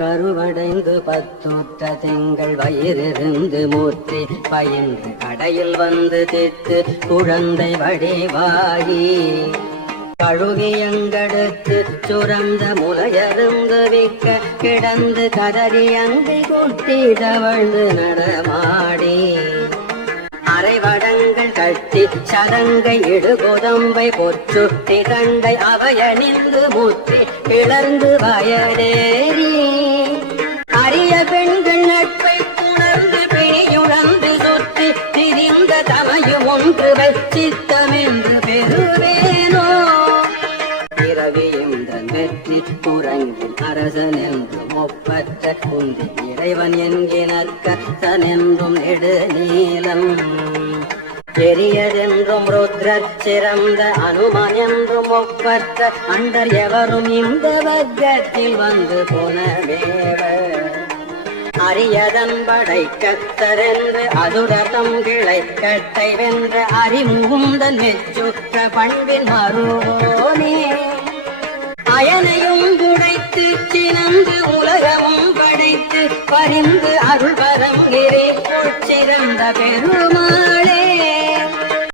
கருவடைந்து பத்தூத்த திங்கள் வயிறிருந்து மூற்றி பயின்று கடையில் வந்து தித்து குழந்தை வடிவாகி. கழுகியங்கடுத்து சுரந்த முலையருந்து விக்க கிடந்து கதறி அங்கை கொட்டி தவழ்ந்து நடமாடி. அரைவடங்கள் கட்டி சதங்கை இடுகுதம்பை பொற்று கண்டை அவையணிந்து முற்றி கிளர்ந்து வயலே. தமையும் ஒன்று சித்தமென்று பெறுவேனோ? பிறவி தன் வெற்றி குரங்கின் அரசன் என்று ஒப்பற்ற குந்தி இறைவன் என்கினற்கத்தன் என்றும் நெடுநீளம் பெரியதென்றும் ருத்ரர் சிறந்த அனுமன் என்றும் ஒப்பற்ற அண்டர் எவரும் இந்த வர்க்கத்தில் வந்து புனவேவ அரியதன் படை கத்தரென்று அதுரதம் கிளை கட்டை வென்ற அறிமுகுந்தன் மெச்சுற்ற பண்பின் அருவோனே அயனையும் உடைத்து சினந்து உலகமும் படைத்து பரிந்து அருள்வரம் இறை சிறந்த பெருமா